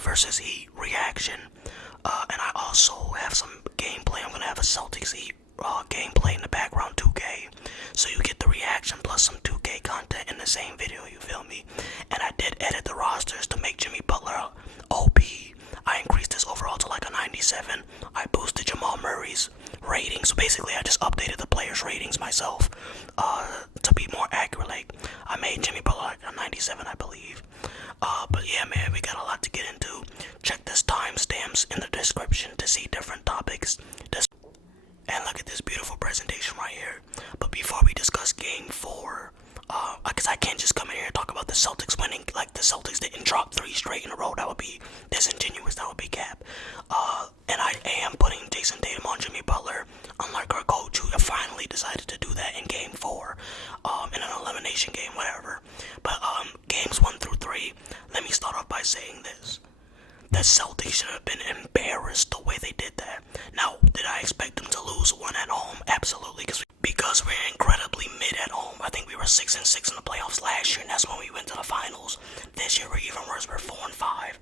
versus Heat reaction. And I also have some gameplay. I'm gonna have a Celtics Heat gameplay in the background, 2K. So you get the reaction plus some 2K content in the same video, you feel me? And I did edit the rosters to make Jimmy Butler OP. I increased his overall to like a 97. I boosted Jamal Murray's rating. So basically I just updated the players' ratings myself to be more accurate. Like I made Jimmy Butler like a 97, I believe. But yeah, man, we got a lot to get into. Check this timestamps in the description to see different topics. And look at this beautiful presentation right here. But before we discuss Game 4, because I can't just come in here and talk about the Celtics winning, like the Celtics didn't drop 3 straight in a row. That would be disingenuous. That would be cap. And I am putting Jason Tatum on Jimmy Butler, unlike our coach who finally decided to do that in Game 4, in an elimination game, whatever. But games 1 through 3, let me start off by saying this. The Celtics should have been embarrassed the way they did that. Now, did I expect them to lose one at home? Absolutely, because we're incredibly mid at home. I think we were 6-6 in the playoffs last year, and that's when we went to the finals. This year we're even worse. We're 4-5.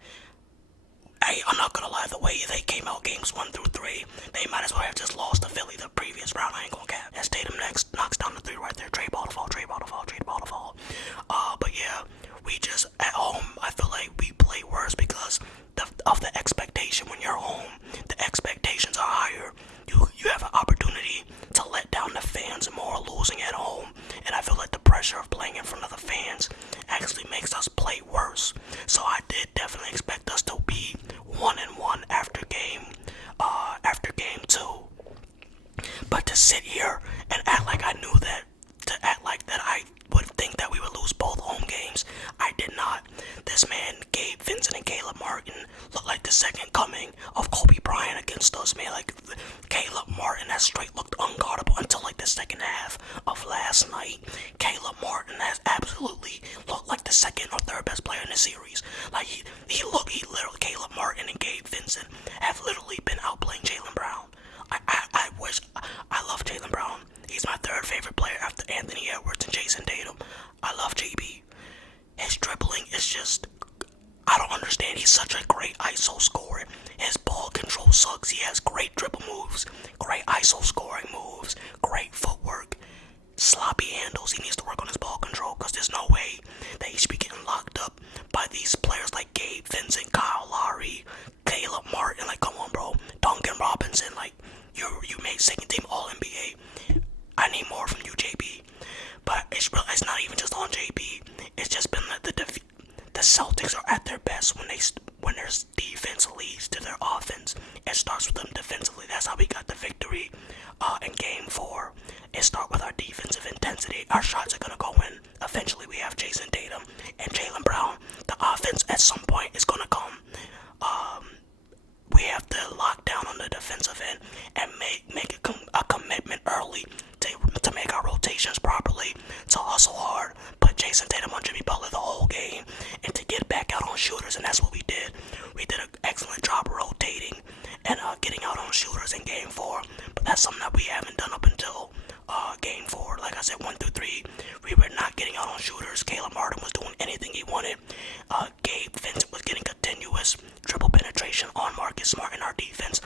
Hey, I'm not gonna lie, the way they came out games 1 through 3, they might as well have just lost to Philly the previous round. I ain't gonna cap. That's Tatum next, knocks down the 3 right there. Trade ball to fall, trade ball to fall, trade ball to fall. But yeah, we just, at home, I feel like we play worse because of the expectation. When you're home, the expectations are higher. You have an opportunity to let down the fans more losing at home, and I feel like the pressure of playing in front of the fans actually makes us play worse. So I did definitely expect us to be 1-1 after game 2. But to sit here and act like I knew that, to act like that I would think that we would lose both home games, I did not. This man, Gabe Vincent and Caleb Martin, looked like the second coming of Kobe Bryant against us, man. Like, Caleb Martin has straight looked unguardable until like the second half of last night. Caleb Martin has absolutely looked like the second or third best player in the series. Like, he literally, Caleb Martin and Gabe Vincent have literally been outplaying Jaylen Brown. I love Jaylen Brown. He's my third favorite player after Anthony Edwards and Jason Tatum. I love JB. His dribbling is just, I don't understand. He's such a great ISO scorer. His ball control sucks. He has great dribble moves, great ISO scoring moves, great footwork, sloppy handles. He needs to work on his ball control because there's no way that he should be getting locked up by these players like Gabe Vincent, Kyle Lowry, Caleb Martin. Like, come on, bro. Duncan Robinson, like, you made second team All-NBA. I need more from you, JB. But it's not even just on JB. It's just been that the Celtics are at their best when their defense leads to their offense. It starts with them defensively. That's how we got the victory in Game 4. It starts with our defensive intensity. Our shots are gonna go in. Eventually, we have Jason Tatum and Jaylen Brown. The offense at some point is gonna come. We have to lock down on the defensive end and make a commitment early to make our rotations properly, to hustle hard, put Jason Tatum on Jimmy Butler the whole game, and to get back out on shooters, and that's what we did. We did an excellent job rotating and getting out on shooters in Game 4, but that's something that we haven't done up until Game 4. Like I said, 1 through 3, we were not getting out on shooters. Caleb Martin was doing anything he wanted. Gabe Vincent was getting continuous triple penetration on Marcus Smart in our defense.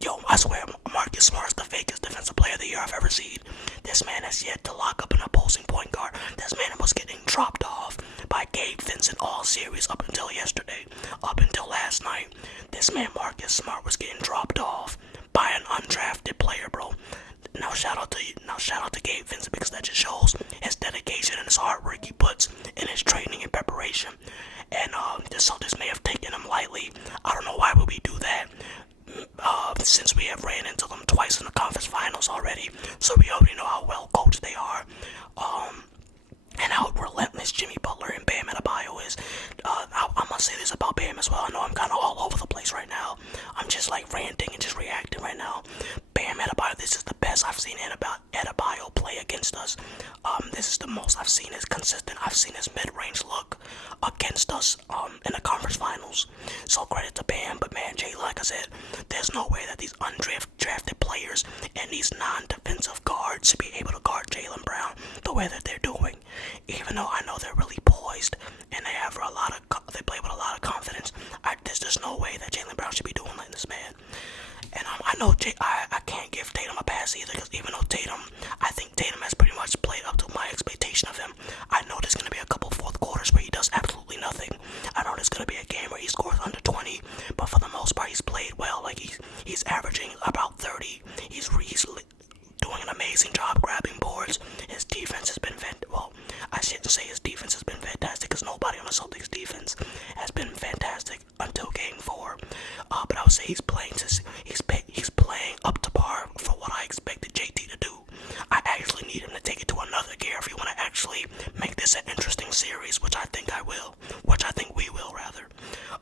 Yo, I swear, Marcus Smart is the fakest defensive player of the year I've ever seen. This man has yet to lock up an opposing point guard. This man was getting dropped off by Gabe Vincent all series up until yesterday, up until last night. This man, Marcus Smart, was getting dropped off by an undrafted player, bro. Now shout out to Gabe Vincent, because that just shows his dedication and his hard work he puts in his training and preparation. And the Celtics may have taken him lightly. I don't know why would we do that. Since we have ran into them twice in the conference finals already, so we already know how well coached they are, and how relentless Jimmy Butler and Bam Adebayo is. I'm gonna say this about Bam as well. I know I'm kind of all over the place right now. I'm just like ranting and just reacting right now. Bam Adebayo, this is the best I've seen Adebayo play against us. This is the most I've seen his consistent. I've seen his mid-range look against us in the conference finals. So credit to Bam, but man, Jay, like I said, there's no way that these undrafted players and these non-defensive guards should be able to guard Jaylen Brown the way that they're doing. Even though I know they're really poised and they play with a lot of confidence, there's know I can't give Tatum a pass either, because even though I think Tatum has pretty much played up to my expectation of him. I know there's going to be a couple fourth quarters where he does absolutely nothing. I know there's going to be a game where he scores under 20, but for the most part he's played well. Like he's averaging about 30. He's doing an amazing job grabbing boards. His defense has been I shouldn't say his defense has been fantastic, because nobody on the Celtics defense has been fantastic until game 4. But I would say he's playing up to par for what I expected JT to do. I actually need him to take it to another gear if you want to actually make this an interesting series, which I think we will rather.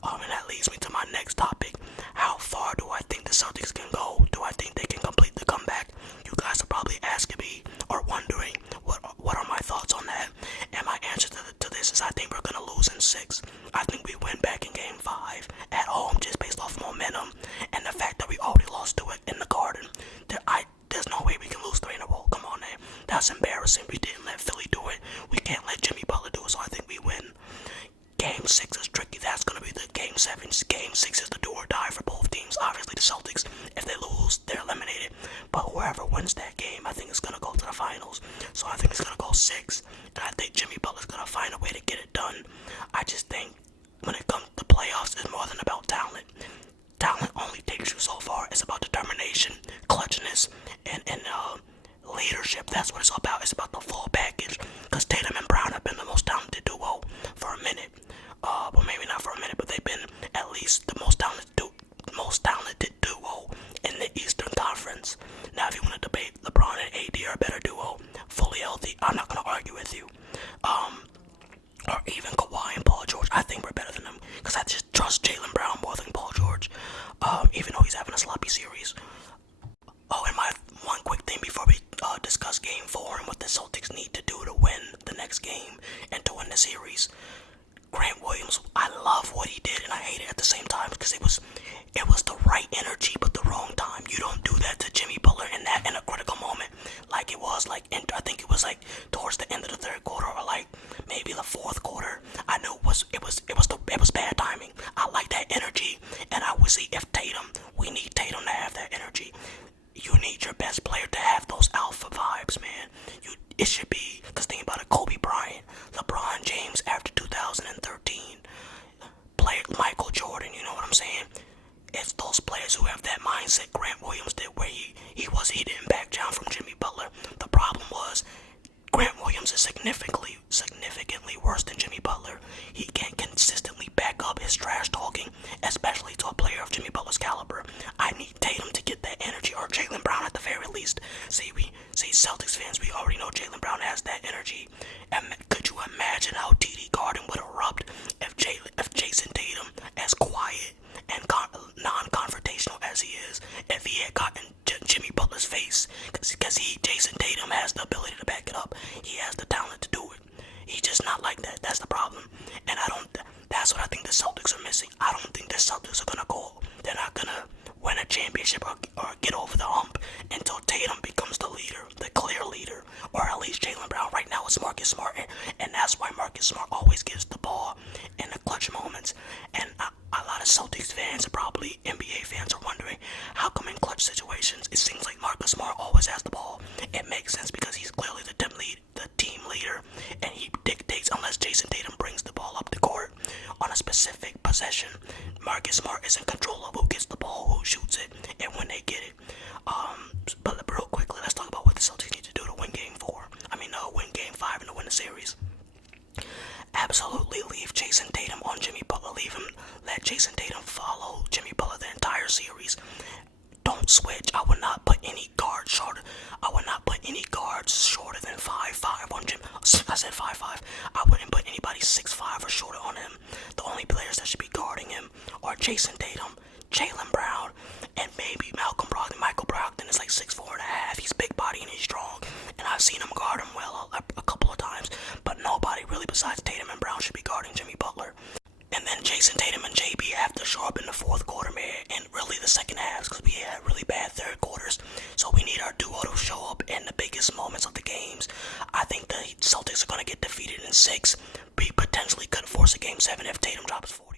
And that leads me to my next topic. How far do I think the Celtics can go? Do I think they can complete the comeback? You guys are probably asking me or wondering what are my thoughts on that. And my answer to this is I think we're going to lose in 6. I think we win back in game 5 at home just based off momentum and the fact that we already lost to it in the Garden. There's no way we can lose 3 in a row. Come on, man. That's embarrassing. We didn't let Philly do it. We can't let Jimmy Butler do it, so I think we win. Game 6 is tricky. That's going to be the game 7. Game 6 is the do or die for both teams. Obviously, the Celtics, if they lose, they're eliminated. But whoever wins that game, I think it's going to go to the finals. So I think it's going to go 6. And I think Jimmy Butler's going to find a way to get it done. I just think when it comes to playoffs, it's more than about talent. Talent only takes you so far. It's about determination, clutchness, and leadership. That's what it's all about. It's about the full package. Because Tatum and Brown have been the most talented duo for a minute. Well, maybe not for a minute, but they've been at least the most talented duo in the Eastern Conference. Now, if you want to debate LeBron and AD are a better duo, fully healthy, I'm not going to argue with you. Or even Kawhi and Paul George, I think we're better than them, because I just trust Jaylen Brown more than Paul George, even though he's having a sloppy series. Oh, and my one quick thing before we discuss Game 4 and what the Celtics need to do to win the next game and to win the series. Grant Williams, I love what he did and I hate it at the same time, because it was the right energy but the wrong time. You don't do that to Jimmy Butler in a critical moment, like it was I think it was like towards the end of the 3rd quarter, or like maybe the 4th quarter. I know it was bad timing. I like that energy, and I would say we need Tatum to have that energy. You need your best player to have those alpha vibes, man. It should be, because think about it, Kobe Bryant, LeBron James after 2013, Michael Jordan, you know what I'm saying? It's those players who have that mindset Grant Williams did, where he didn't back down from Jimmy Butler. The problem was Grant Williams is significantly worse than Jimmy Butler. He can't consistently back up his trash talking, especially to a player of Jimmy Butler's caliber. I need Tatum to get that energy, or Jaylen Brown at the very least. See, Celtics fans, we already know Jaylen Brown has that energy. And could you imagine how TD Garden would erupt if Jason Tatum, as quiet and non-confrontational as he is, if he had gotten Jimmy Butler's face? Because Jason Tatum has the ability to back it up. He has the talent to do it. He's just not like that. That's the problem. And that's what I think the Celtics are missing. I don't think the Celtics are gonna go. They're not gonna win a championship or get over the hump until Tatum becomes the leader, the clear leader, or at least Jaylen Brown. Right now it's Marcus Smart, and that's why Marcus Smart always gives the ball in the clutch moments. And a lot of Celtics fans, and probably NBA fans, are wondering how come in clutch situations it seems like Marcus Smart always has the ball. It makes sense because he's clearly the team leader, and he dictates unless Jason Tatum brings the ball up the court on a specific possession. Marcus Smart is in control of who gets the ball, who shoots it, and when they get it. But real quickly, let's talk about what the Celtics need to do to win Game 4. Win Game 5 and to win the series. Absolutely leave Jason Tatum on Jimmy Butler. Let Jason Tatum follow Jimmy Butler the entire series. Don't switch. I would not put any guards shorter than 5'5" on Jimmy. I said 5'5". I wouldn't put anybody 6'5" or shorter on him. The only players that should be guarding him are Jason Tatum, Jaylen Brown, and maybe Malcolm Brogdon. Michael Brogdon is like 6'4.5". He's big body and he's strong, and I've seen him guard him well a couple of times. But nobody really besides Tatum and Brown should be guarding Jimmy Butler. And then Jason Tatum and JB have to show up in the 4th quarter, man, and really the second halves, because we had really bad 3rd quarters. So we need our duo to show up in the biggest moments of the games. I think the Celtics are going to get defeated in 6. We potentially could force a Game 7 if Tatum drops 40.